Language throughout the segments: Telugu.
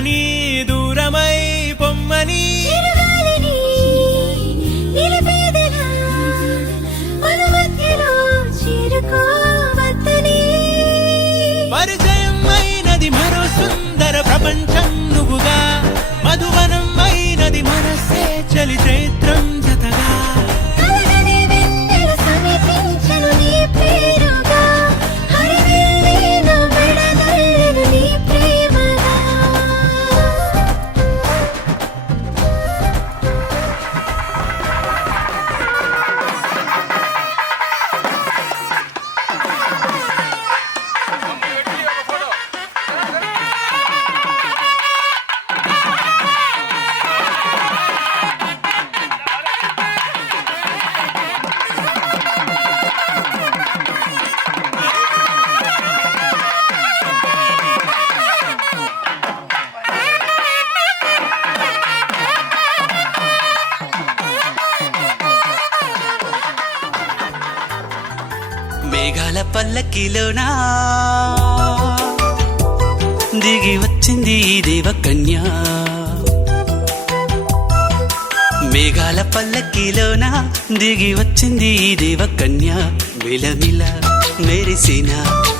చేరని దూరమై పొమ్మని పరిచయం అయినది మరో సుందర ప్రపంచం నువ్వుగా మధువనం అయినది మనసే చలి చైత్రం జతగా మేఘాల పల్లకిలోనా దిగి వచ్చింది దేవకన్య మేఘాల పల్లకిలోనా దిగి వచ్చింది దేవకన్య మిలమిల మెరిసిన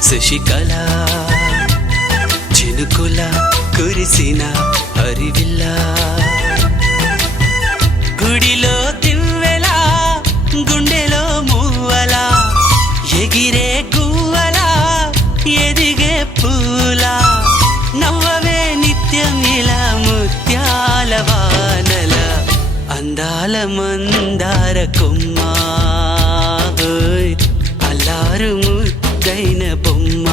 శశికళ చినుకుల కురిసిన హరివిల్ల గుడిలో దివ్వెలా గుండెలో మూవలా ఎగిరే గువ్వలా ఎదిగే పూలా నవ్వవే నిత్యం ఇలా ముత్యాల వానల అందాల మందార కొమ్మ అల్లారు ముద్దైన బొమ్మ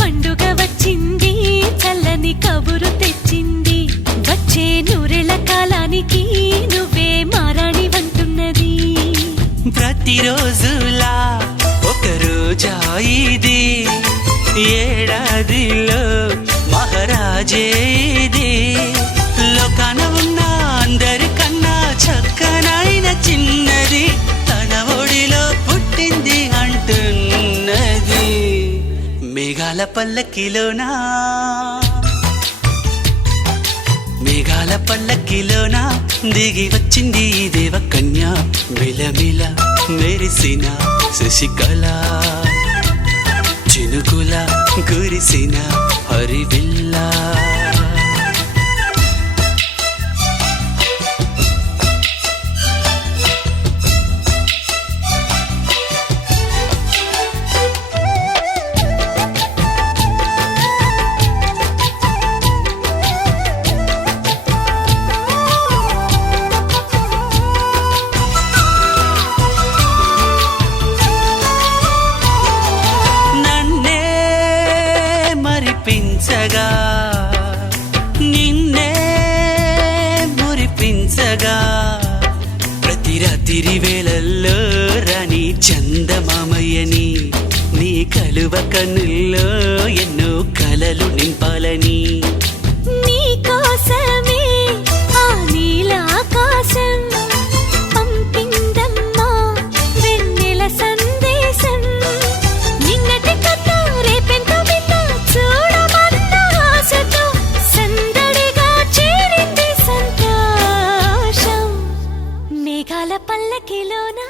పండుగ వచ్చింది చల్లని కబురు తెచ్చింది వచ్చే నూరెల కాలానికి నువ్వే మారాణి వంటున్నది ప్రతిరోజులా ఒక రోజా ఇది ఏడాదిలో మహారాజే ఇది లోకాన ఉన్న అందరికన్నా చక్కనైన చిన్నది తన ఒడిలో పుట్టింది అంటున్నది మేఘాల పల్లకిలోనా మేఘాల పల్లకిలోనా దిగి వచ్చింది దేవకన్య మిలమిల మెరిసిన శశికళ చినుకుల కురిసిన హరివిల్లా మురిపించగా నిన్నే మురిపించగా ప్రతి రాత్రి వేళల్లో రాణి చందమామయ్యని నీ కలువ కన్నుల్లో ఎన్నో కలలు నింపాలని నీ కోసమే ఆ నీలాకాశం పంపిందమ్మా వెన్నెల సందేశం నిన్నటి కథ రేపెంత బిడ్డ చూడమన్న ఆశతో సందడిగా చేరింది సంతోషం మేఘాల పల్లకిలోనా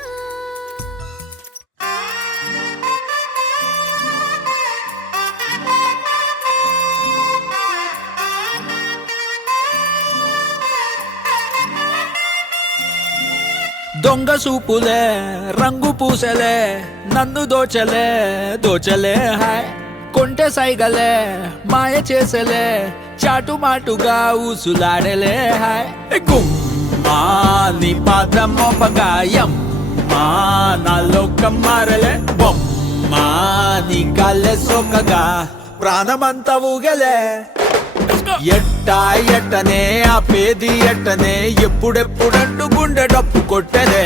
దొంగ సూపులే రంగు పూసలే నన్ను దోచలే దోచలే హాయ్ కొంటె సైగలే మాయ చేసలే చాటుమాటుగా ఊసులాడలే హాయ్ గుమ్మా నీ పాదం మోపగాయమ్మా నా లోకం మారలే బొమ్మా నీ కాళ్ళే సోకగా ప్రాణమంతా ఊగలే ఎట్టనే ఆపేది ఎట్టనే ఎప్పుడెప్పుడంటూ గుండె డప్పు కొట్టనే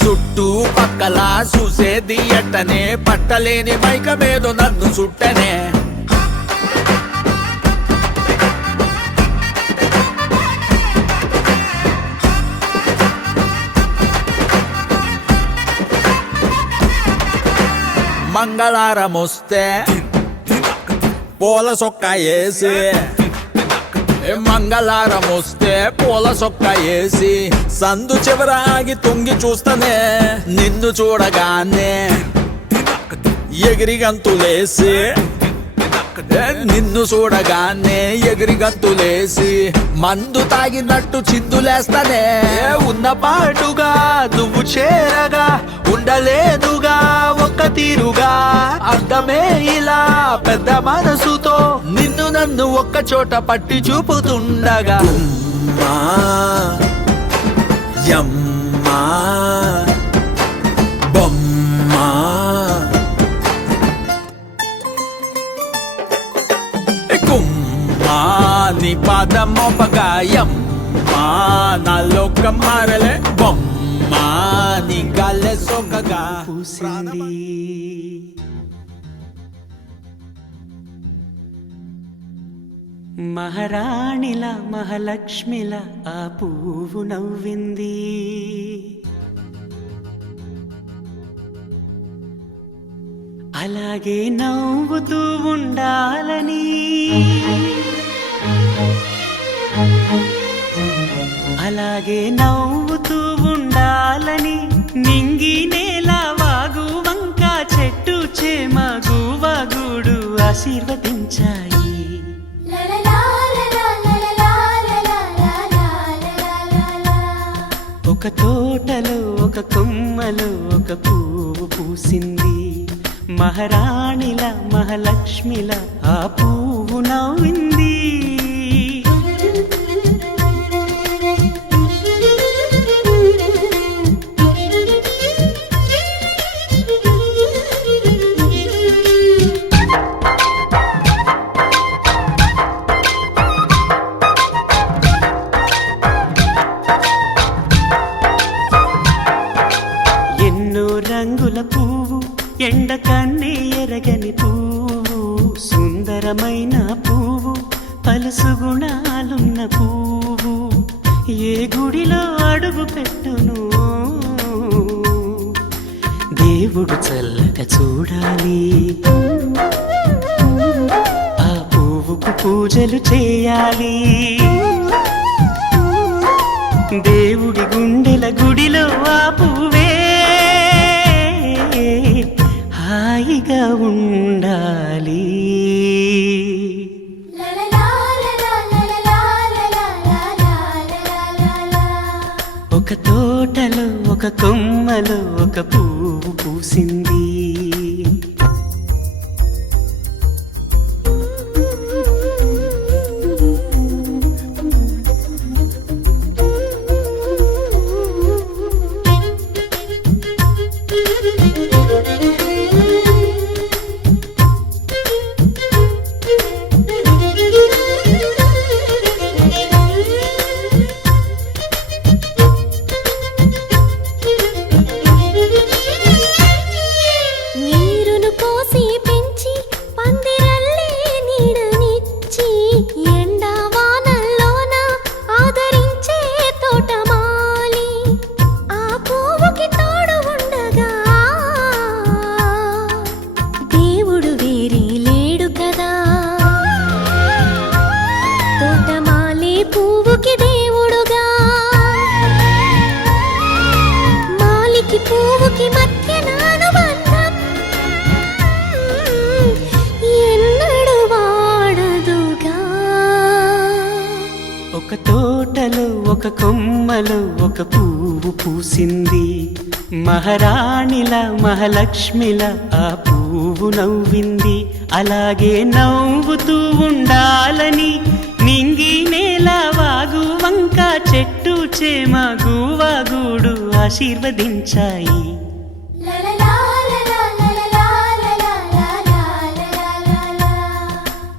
చుట్టూ పక్కల చూసేది ఎట్టనే పట్టలేని మైకమేదో నన్ను చుట్టనే మంగళారం వస్తే పూల సొక్క వేసి మంగళారం వస్తే పూల సొక్క వేసి సందు చివరాగి తొంగి చూస్తనే నిన్ను చూడగానే ఎగిరి గంతులేసి నిన్ను చూడగానే ఎగిరి గంతులేసి మందు తాగినట్టు చిందులేస్తనే ఉన్న పాటుగా నువ్వు చేరగా ఉండలేదుగా ఒక్క తీరుగా అర్థమే ఇలా పెద్ద మనసుతో నిన్ను నన్ను ఒక్క చోట పట్టి చూపుతుండగా యమ్మా బొమ్మా కుమ్మా నీ పాదం మోపగాయమ్మా నా లోకం మారలే బొమ్మా నీ గాలే సోకగా పూసింది మహారాణిల మహాలక్ష్మిల ఆ పువ్వు నవ్వింది అలాగే నవ్వుతూ ఉండాలని అలాగే నవ్వుతూ ఉండాలని నింగి నేల వాగు వంక చెట్టు చేమ గువగుడు ఆశీర్వదించాయి ఒక తోటలో ఒక కొమ్మలో ఒక పువ్వు పూసింది మహారాణిల మహాలక్ష్మిల ఆ పువ్వు నవ్వింది రంగుల పువ్వు ఎండ కన్నే ఎరగని పువ్వు సుందరమైన పువ్వు పలుసు గుణాలున్న పువ్వు ఏ గుడిలో అడుగు పెట్టును దేవుడు చల్లగా చూడాలి ఆ పువ్వుకు పూజలు చేయాలి దేవుడి గుండెల గుడిలో ఆ పువ్వే హాయిగా ఉండాలి ఒక తోటలో ఒక కొమ్మలో ఒక పువ్వు పూసింది ఒక తోటలో ఒక కొమ్మలో ఒక పువ్వు పూసింది మహారాణిల మహాలక్ష్మిల ఆ పువ్వు నవ్వింది అలాగే నవ్వుతూ ఉండాలని నింగి నేల వాగు వంక చెట్టు చేమ గువ్వ గూడు ఆశీర్వదించాయి.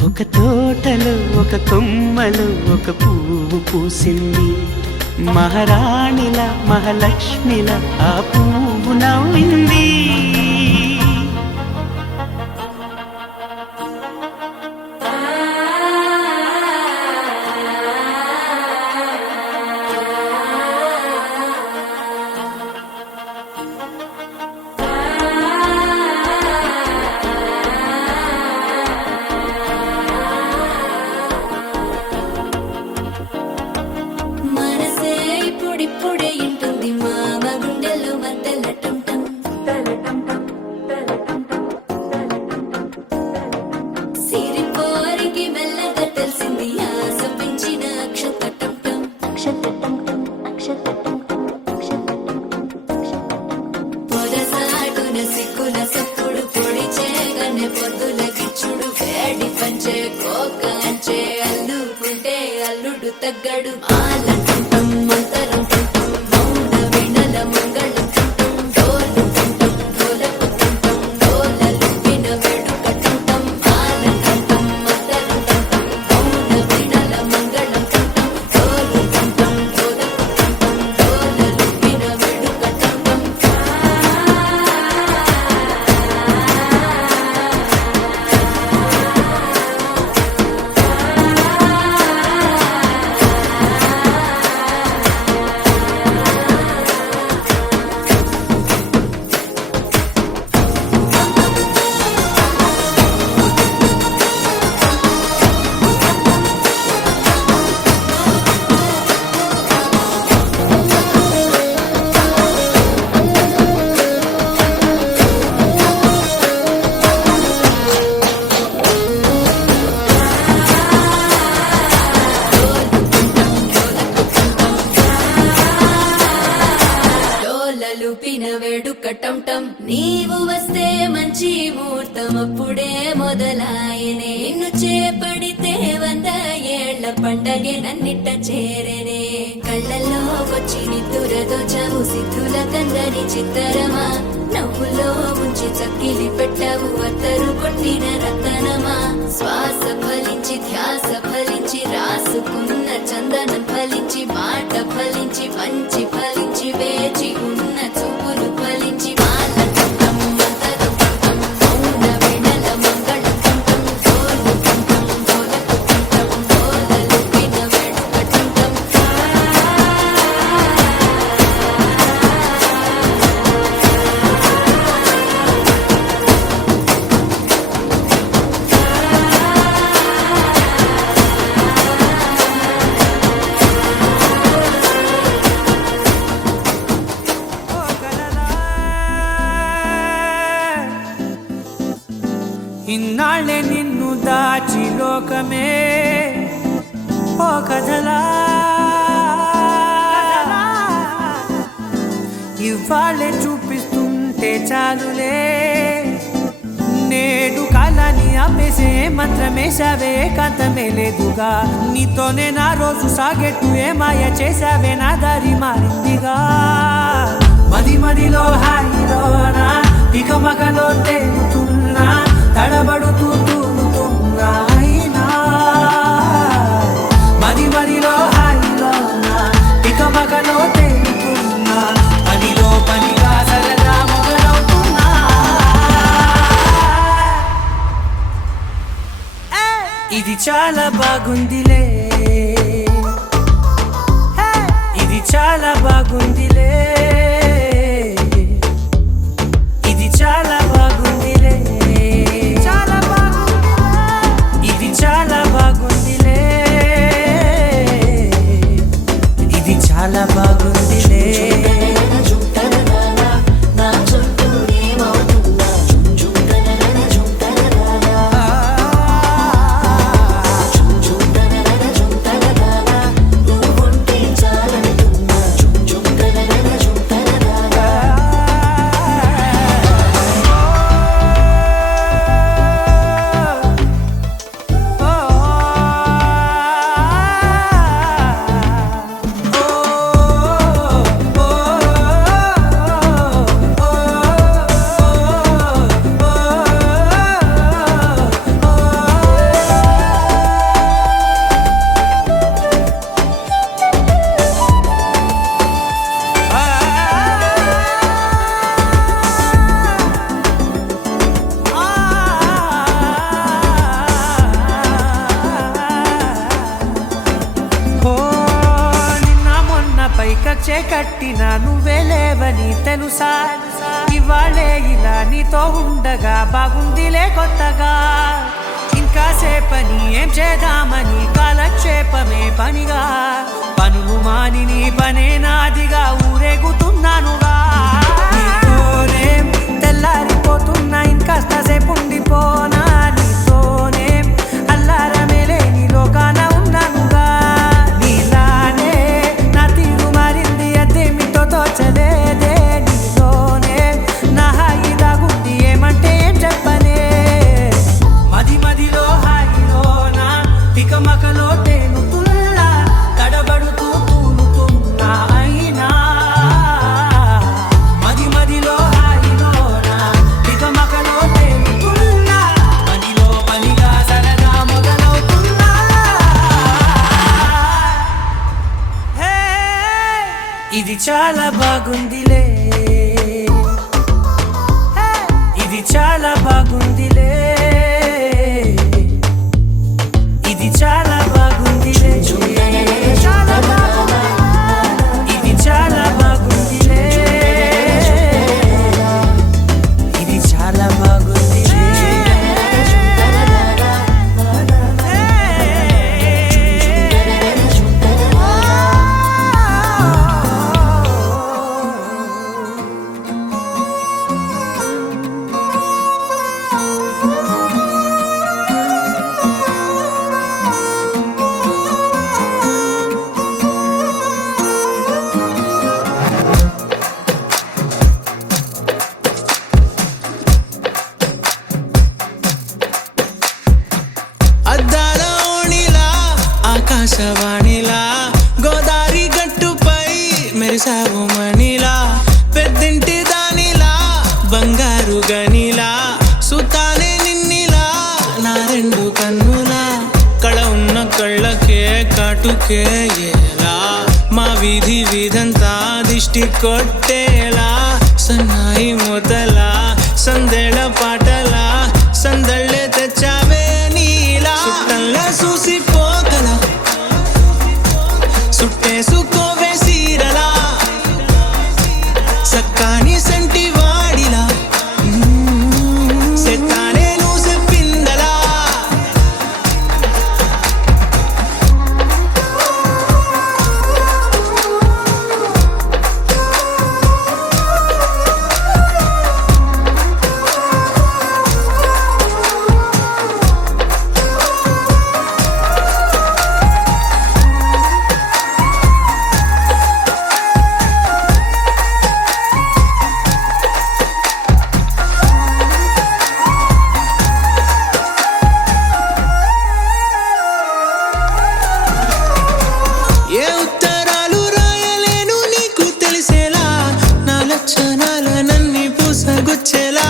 ఒక తోటలో ఒక కొమ్మలో ఒక పువ్వు పూసింది. మహారాణిల మహాలక్ష్మిల ఆ పువ్వు నవ్వింది. మనసే ఇప్పుడిప్పుడే ఇంటుంది మామ గుండెల్లో మధ్యల టంటం సిరిపోరికి మెల్లగా తెలిసింది ఆశ పెంచిన పొదసాటున సిక్కుల సప్పుడు పొడి చేయగానే పొద్దుల గిచ్చుడు వేడి పంచే కోక అంచే అల్లుకుంటే అల్లుడు తగ్గడు ఆలంటుంటం మంతరం టుంటం మౌన వినల మంగళం టుంటం డోలు టుంటం డోలకు టుంటం డోలలు విన వేడుక టుంటం ఆలంటుంటం మంతరం టుంటం మౌన వినల మంగళం టుంటం డోలు టుంటం డోలకు టుంటం డోలలు విన వేడుక టుంటం డోలలుపిన వేడుక టంటం నీవు వస్తే మంచి ముహూర్తం అప్పుడే మొదలాయనే నిన్ను చేపడితే 100 ఏళ్ల పండగే నన్నిట్ట చేరనే కళ్ళల్లో వచ్చి నిద్దురదోచావు సిద్ధుల కందని చిత్తరమా నవ్వులో ముంచి చక్కిలి పెట్టావు అత్తరు కొట్టిన రతనమా శ్వాస ఫలించి ధ్యాస ఫలించి రాసుకున్న చందనం ఫలించి మాట ఫలించి మంచి ఫలించి వేచి ఉన్న చూపులు ఫలించి మాల టుంటం మంతరం టుంటం మౌన వినల మంగళం టుంటం డోలు టుంటం డోలకు టుంటం డోలలు విన వేడుక టుంటం ఇన్నాళ్ళే నిన్ను దాచి లోకమే ఓ కథలా ఇవాళ్ళే చూపిస్తుంటే చాలులే నేడు కాలాన్ని ఆపేసే మంత్రమేశావే కాంతమే లేదుగా నీతోనే నా రోజు సాగెట్టు ఏ మాయ చేశావే నా దారి మారిందిగా మది మదిలో హాయిలోనా ఇక మగలో తేలుతున్నా తడబడుతూ తూలుతున్నా అయినా మది మదిలో హాయిలోనా ఇక మగలో తేలుతున్నా పనిలో పనిగా సరదా మొదలవుతున్నా ఇది చాలా బాగుందిలే ఇది చాలా బాగుందిలే ఇది చాలా బాగుందిలే చాలా బాగుందిలే ఇది చాలా బాగుందిలే ఇది చాలా బాగుందిలే చాలంటున్నా కట్టినా నువ్వే లేవని తెలుసా ఇవాళే ఇలా నీతో ఉండగా బాగుందిలే కొత్తగా ఇంకా సేపని ఏం చేద్దామని కాలక్షేపమే పనిగా పనులు మాని నీ పనే నాదిగా ఊరేగుతున్నానుగా నీతోనే తెల్లారిపోతున్నా ఇంకాస్త సేపు ఉండిపోనా నీతోనే అల్లారమే లేని లోకాన ఉన్నానుగా నీలానే నా తీరు మారింది అదేమిటో తోచలేదే నీలోనే నా హాయి దాగుంది ఏమంటే ఏం చెప్పనే మది మదిలో హాయిలోనా తికమకలో తేలుతున్నా తడబడుతూ తూలుతున్నా అయినా మది మదిలో హాయిలోనా తికమకలో తేలుతున్నా పనిలో పనిగా సరదా మొదలవుతున్నా హే, ఇది చాలా బాగుందిలే హే, ఇది చాలా బాగుందిలే ఇది చాలా బాగుందిలే చాలా బాగుంది ఇది చాలా బాగుందిలే ఇది చాలా బాగుందిలే అద్దాల ఓణిలా ఆకాశవాణిలా గోదారి గట్టుపై మెరిసావు మణిలా పెద్దింటి దానిలా బంగారు గనిలా సుతానే నిన్నిలా నా రెండు కన్నులా కళ ఉన్న కళ్ళకే కాటుకే ఎలా మా వీధి వీధంతా దిష్టి కొట్టేలా సన్నాయి మొదలా సందేళ పాటలా సందళ్ళే తెచ్చావే నీలా సుట్టల్లా చూసిపోగల సుట్టేసుకోవే సీరలా సక్కాని సంటి వాడిలా సెత్తానే నువ్వు చెప్పిందలా ఏ ఉత్తరాలు రాయలేను నీకు తెలిసేలా నా లక్షణాలనన్నీ పూసగుచ్చేలా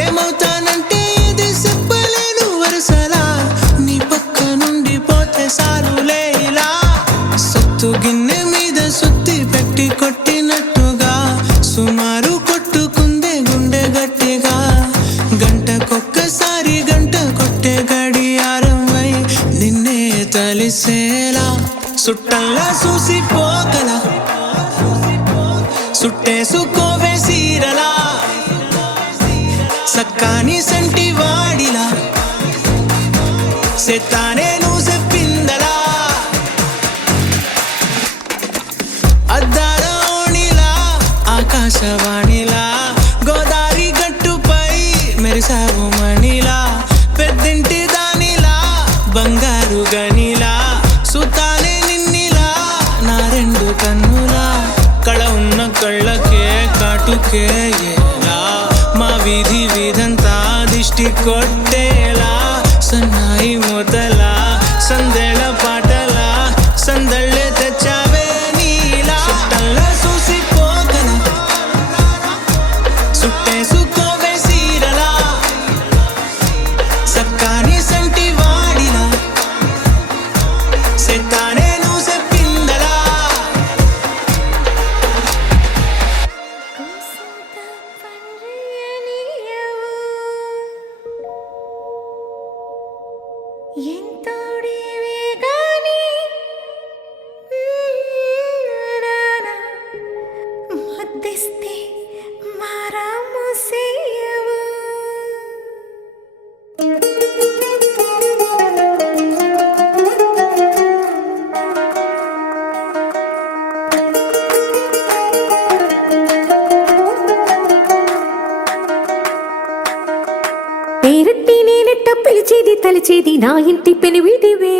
ఏమవుతానంటే ఇది చెప్పలేను వరుసలా నీ పక్క నుండి పోతే సారులే ఇలా సత్తు గిన్నె మీద సుత్తి పెట్టి కొట్టినట్టుగా సుమారు కొట్టుకుందే గుండె గట్టిగా గంటకొక్కసారి గంట కొట్టే గడియారమై నిన్నే తలిసేలా సుట్టల్లా చూసిపోగల సుట్టేసుకోవే సీరలా సక్కాని సంటి వాడిలా సెత్తానే నువ్వు చెప్పిందలా అద్దాల ఓణిలా ఆకాశవాణిలా గోదారి గట్టుపై మెరిసావు మణిలా పెద్దింటి దానిలా బంగారు గనిలా సుతానే నిన్నిలా నా రెండు కన్నులా కళ ఉన్న కళ్ళకే కాటుకే ఎలా మా వీధి వీధంతా దిష్టి కొట్టేలా సన్నాయి మొదలా సందేళ పాటలా సందళ్ళే తెచ్చావే నీలా సుట్టల్లా చూసిపోగల సుట్టేసుకోవే సీరలా సక్కాని సంటి వాడిలా సెత్తానే నువ్వు చెప్పిందలా ముద్దిస్తే మారాము సేయవు. పేరట్టి నేనెట్ట పిలిచేది తలిచేది నా ఇంటి పెనివిటివే.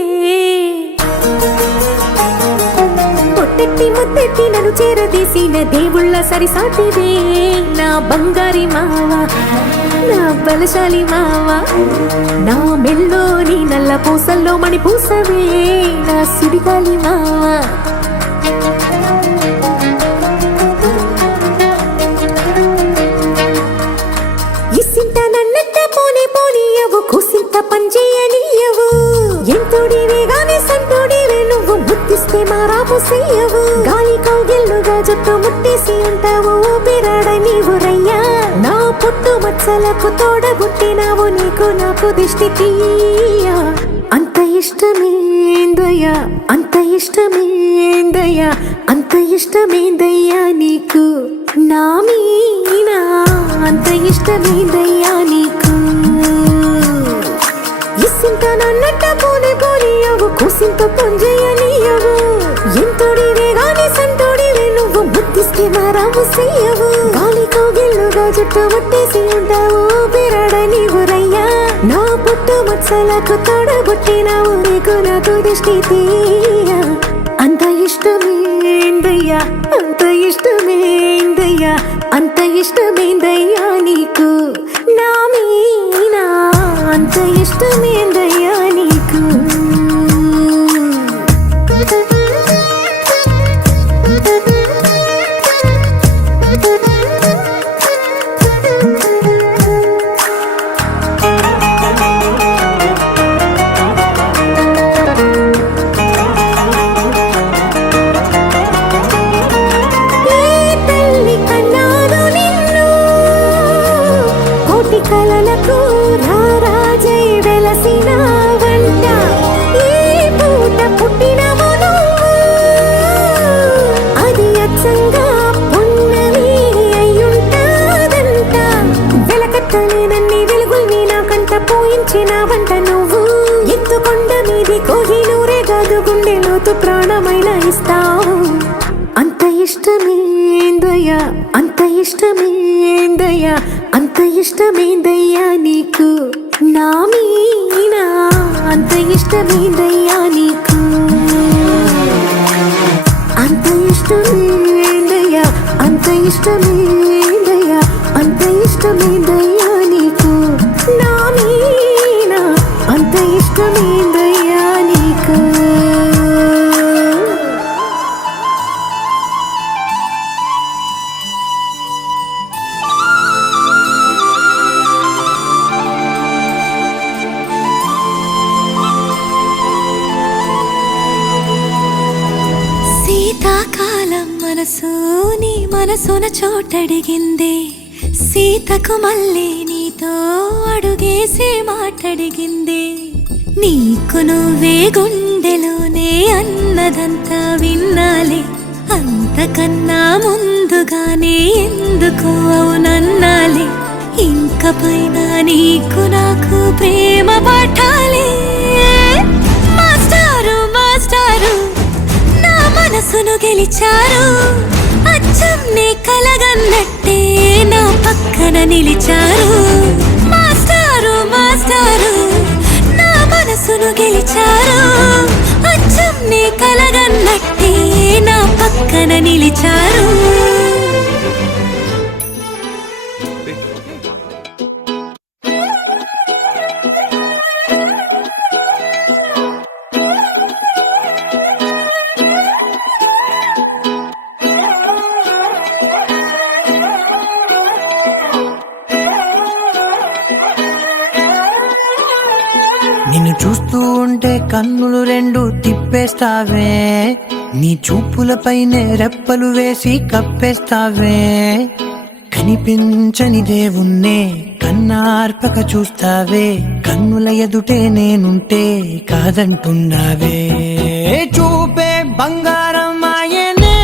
పొట్టెట్టి ముద్దెట్టి నన్ను చేరదీసిన దేవుళ్ళ సరిసాటివే. నా బంగారి మావా, నా బలశాలి మావా, నా మెల్లోని నల్ల పూసల్లో మణి పూసవే. నా సుడిగాలి మావా, ఇసింత నన్నట్ట పోనే పోనీయవు, కూసింత పంచేయనీయవు. ఎంతోడివే గాని సంతోడివే నువ్వు, ముద్దిస్తే మారాము సేయవు. గాలి కౌగిల్లుగా జుట్టు ముట్టేసి ఉంటావు ఊపిరాడ నీవు రయ్యా. నా పుట్టు మచ్చలకు తోడబుట్టినావు, నీకు నాకు దిష్టి తీయా. అంత ఇష్టమేందయ్యా, అంత ఇష్టమేందయ్యా, అంత ఇష్టమేందయ్యా నీకు నా మీనా. అంత ఇష్టమేందయ్యా నీకు. ఇసింత నన్నట్ట పోనే పోనీయవు, కూసింత పొంజేయనీయవు. ఎంతోడివే గాని సంతోడివే నువ్వు, ముద్దిస్తే మారాము సేయవు. గాలి కౌగిల్లుగా జుట్టు ముట్టేసి ఉంటావు ఊపిరాడ నీవు రయ్యా. నా పుట్టు మచ్చలకు తొడగొట్టినావు, నీకు నాకు దిష్టి తీయా. అంత ఇష్టమేందయ్యా, అంత ఇష్టమేందయ్యా, అంత ఇష్టమేందయ్యా నీకు నా మీనా. అంత ఇష్టమేందయ్యా నీకు. కలలకు రారాజై వెలసిన వంట, ఏ పూట పుట్టినవు నువ్వు, అది అచ్చంగా పున్నమి అయ్యుంటాదంట. వెలకట్టలేనన్ని వెలుగుల్ని నా కంట పోయించిన వంట నువ్వు. ఎత్తుకొండ మీది కోహినూరే కాదు, గుండె లోతు ప్రాణమైన ఇస్తావు. అంత ఇష్టమేందయ్యా, అంత ఇష్టమేందయ్యా, అంత ఇష్టమేందయ్యా నీకు నా మీనా. అంత ఇష్టమేందయ్యా నీకు. అంత ఇష్టమేందయ్యా, అంత ఇష్టమేందయ్యా, అంత ఇష్టమేందయ్యా నీకు నా మీనా. అంత ఇష్టమేందయ్యా నీకు. శీతాకాలం మనసు నీ మనసున చోటడిగింది. సీతకు మళ్ళీ నీతో అడుగేసి మాటడిగింది. నీకు నువ్వే గుండెలోనే అన్నదంతా విన్నాలే. అంతకన్నా ముందుగానే ఎందుకు అవునన్నాలే. ఇంక పైన నీకు నాకు ప్రేమ పాఠాలే. మాస్టారు మాస్టారు నా మనసును గెలిచారు. అచ్చం నే కలగన్నట్టే నా పక్కన నిలిచారు. మాస్టారు మాస్టారు నా మనసును గెలిచారు. అచ్చం నే కలగన్నట్టే నా పక్కన నిలిచారు. నిన్ను చూస్తూ ఉంటే కన్నులు రెండు తిప్పేస్తావే. నీ చూపులపైనే రెప్పలు వేసి కప్పేస్తావే. కనిపించని దేవుణ్ణే కన్నార్పక చూస్తావే. కన్నుల ఎదుటే నేనుంటే కాదంటున్నావే. చూపే బంగారం ఆయనే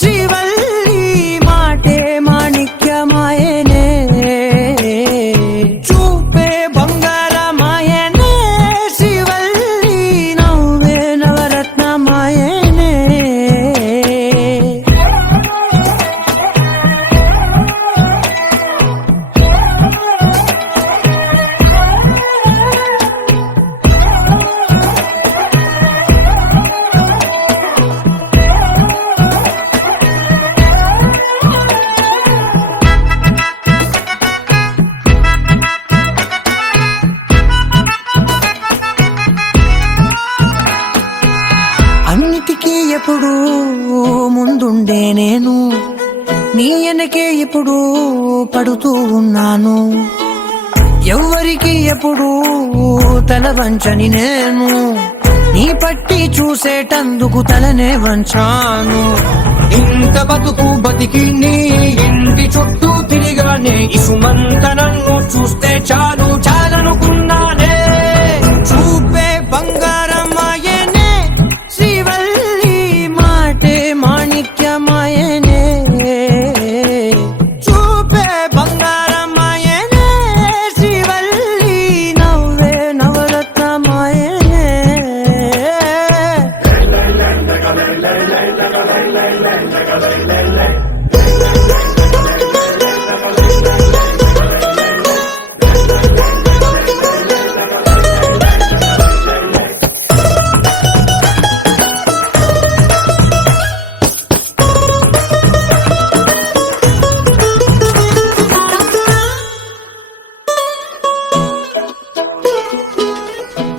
శ్రీవల్లి మాటే వెనకే ఇప్పుడు పడుతూ ఉన్నాను, ఎవ్వరికి ఎప్పుడు తల వంచని నేను, నీ పట్టి చూసేటందుకు తలనే వంచాను. ఇంత బతుకు బతికి నీ ఇంటి చుట్టూ తిరిగానే, ఇసుమంత నన్ను చూస్తే చాలు చాలనుకున్నానే. చూపే బంగారమాయనే, శ్రీవల్లి మాటే మాణిక్యమాయనే. చూపే బంగారమాయనే, శ్రీవల్లి నవ్వే నవరత్నమాయనే.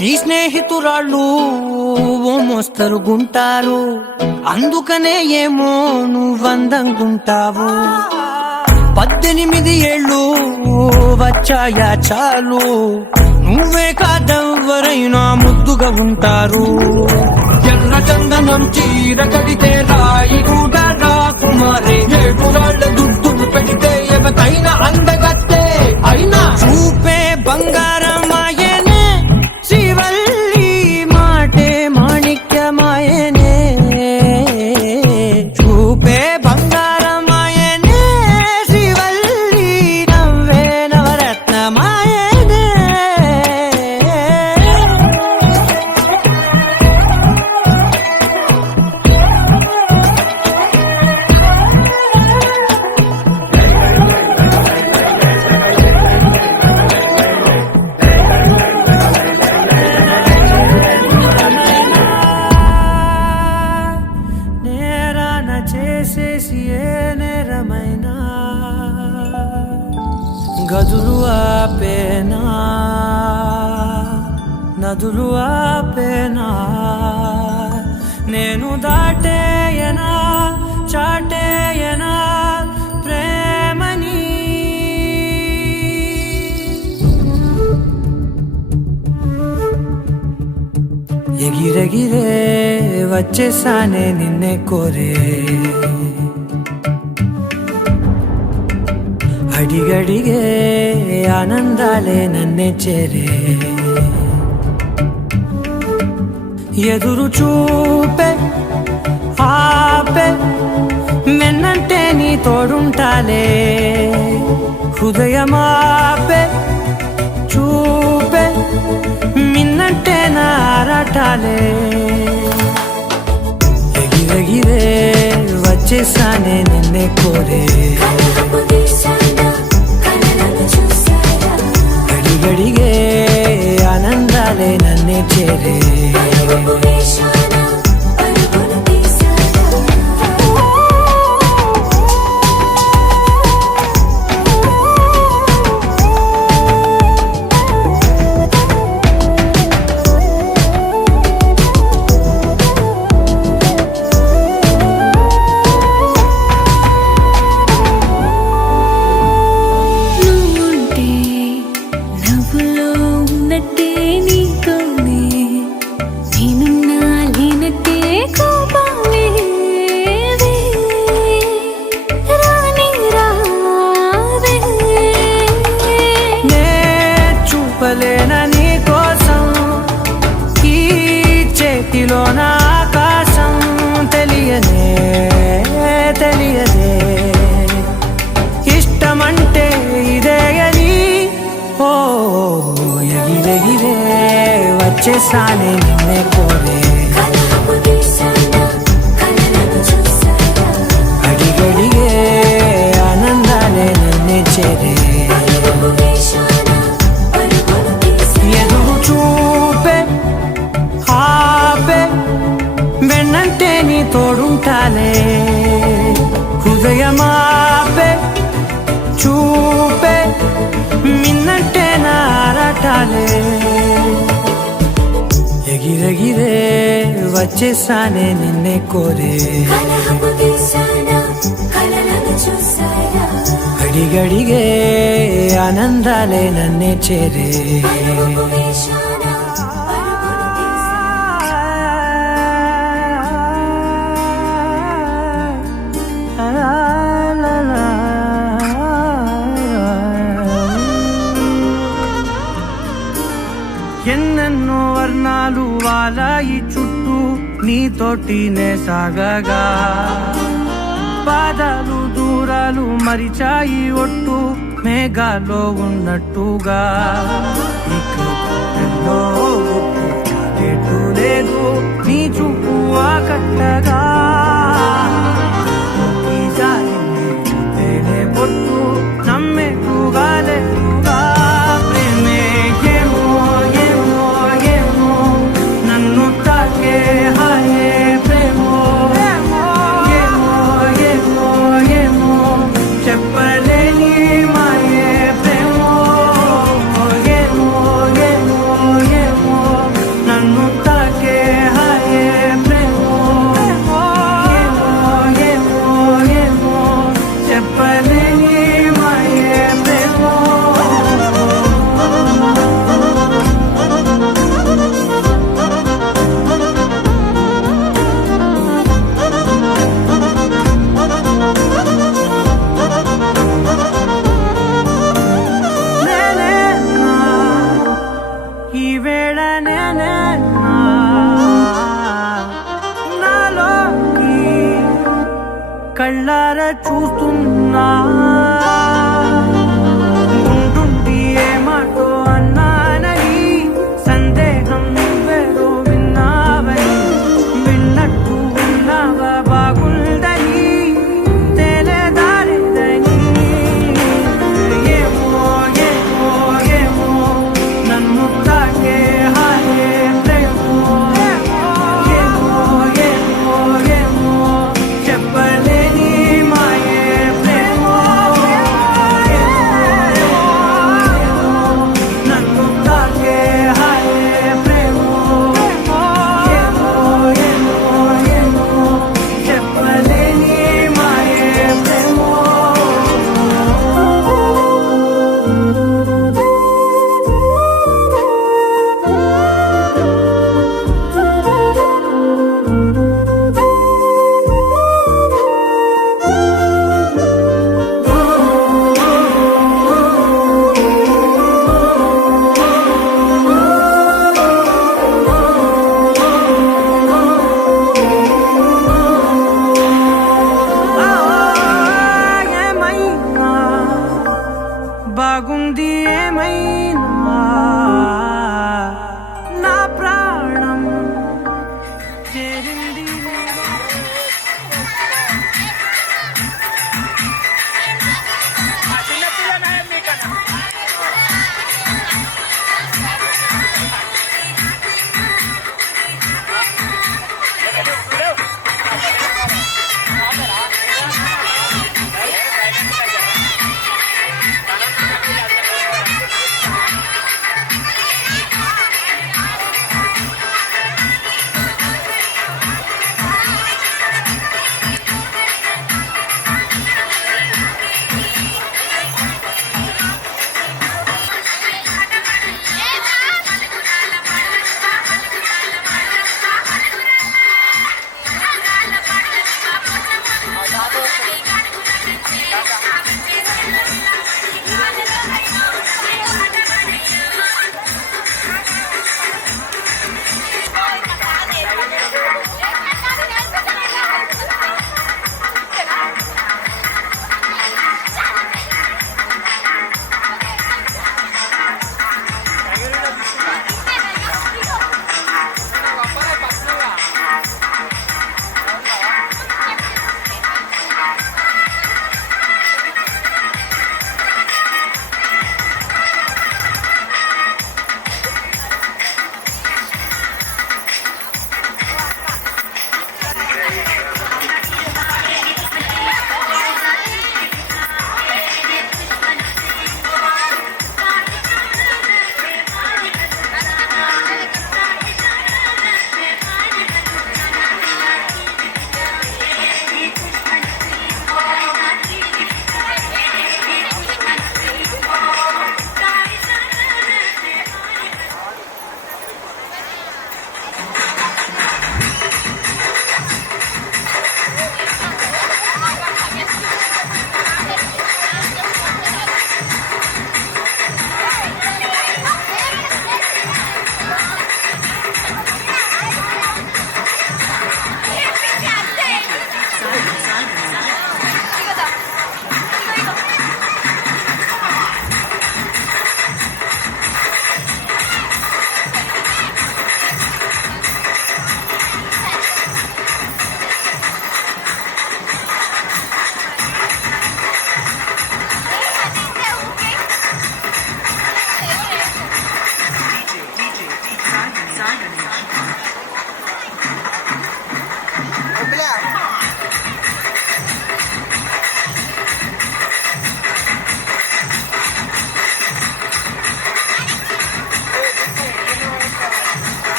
నీ స్నేహితురాళ్ళు ఓ మోస్తరుగుంటారు, అందుకనే ఏమో నువ్వందంగుంటావు. 18 ఏళ్ళు వచ్చాయా చాలు, నువ్వే కాదెవ్వరైనా ముద్దుగా ఉంటారు. ఎర్ర చందనం చీర కడితే రాయి కూడా రాకుమారే, 7 రాళ్ళ దుద్దులు పెడితే ఎవతైనా అందగత్తే. అయినా చూపే బంగారమాయనే, శ్రీవల్లి మాటే మాణిక్యమాయనే. చూపే బంగారమాయనే, శ్రీవల్లి నవ్వే నవరత్నమాయనే. నేరాన చేసేసి ఏ నేరమైనా గదులు ఆపేనా, నదులు ఆపేనా. నేను దాటేయనా చాటేయనా ప్రేమని. ఎగిరెగిరే వచ్చేసానే నిన్నే కోరే, అడిగడిగే ఆనందాలే నన్నే చేరే. ఎదురు చూపే ఆపే మెన్నంటే నీ తోడుంటాలే, హృదయమాపే చూపే మిన్నంటే నారాటాలే. ఎగిరెగిరే వచ్చేసానే నిన్నే కోరే, అడిగడిగే ఆనందాలే నన్నే చేరే. నువ్వుంటే నవ్వులో ఉన్నట్టే నీతోనే, నేనున్నా లేనట్టే కోపాలే రాని రావే. నే చూపలేనా నీ కోసం ఈ చేతిలో నా ఆకాశం, తెలియదే తెలియదే ఇష్టమంటే ఇదే అని. ఓ ఎగిరెగిరే వచ్చేసానే నిన్నే కోరే, అడిగడిగే ఆనందాలే నన్నే చేరే. ఎదురు చూపే ఆపే వెన్నంటే నీ తోడుంటాలే, హృదయమాపే చూపే మిన్నంటే నారాటాలే. ఎగిరెగిరే వచ్చేసానే నిన్నే కోరే, కలహపు గీసానా కలలను చూసా గడిగడిగే ఆనందాలే నన్నే చేరే ఎన్నెన్నో వర్ణాలు వాలాయి చుట్టూ నీతోటినే సాగగా పాదాలు దూరాలు మరిచాయి ఒట్టు మేఘాలో ఉన్నట్టుగా ఇక ఎన్నో గుర్తు లేదు నీ చూపు ఆకట్టగా పొట్టు నమ్మేట్టుగా లేదుగా ప్రేమే ఏమో ఏమో ఏమో నన్ను తాకే హాయే ప్రేమో ఏమో ఏమో ఏమో చెప్పలేని మాయే ప్రేమో ఏమో ఏమో ఏమో నన్ను తాకే హాయే ప్రేమో ఏమో ఏమో ఏమో చెప్పలేని మాయే ప్రేమో ఈ వేళ నాలోకి కళ్ళార చూస్తున్నా ఉంటుండి ఏ మాటో అన్నానని సందేహం నువ్వేదో విన్నావని విన్నట్టు ఉన్నావా బాగుందని తెలియదారిదని ఏమో ఏమో ఏమో నన్ను తాకే హాయే ప్రేమో ఏమో ఏమో ఏమో చెప్పలేని మాయే ప్రేమో నన్ను తాకే హాయే ప్రేమో ఏమో ఏమో ఏమో చెప్పలేని మాయే ప్రేమో ఏమైనా బాగుంది ఏమైనా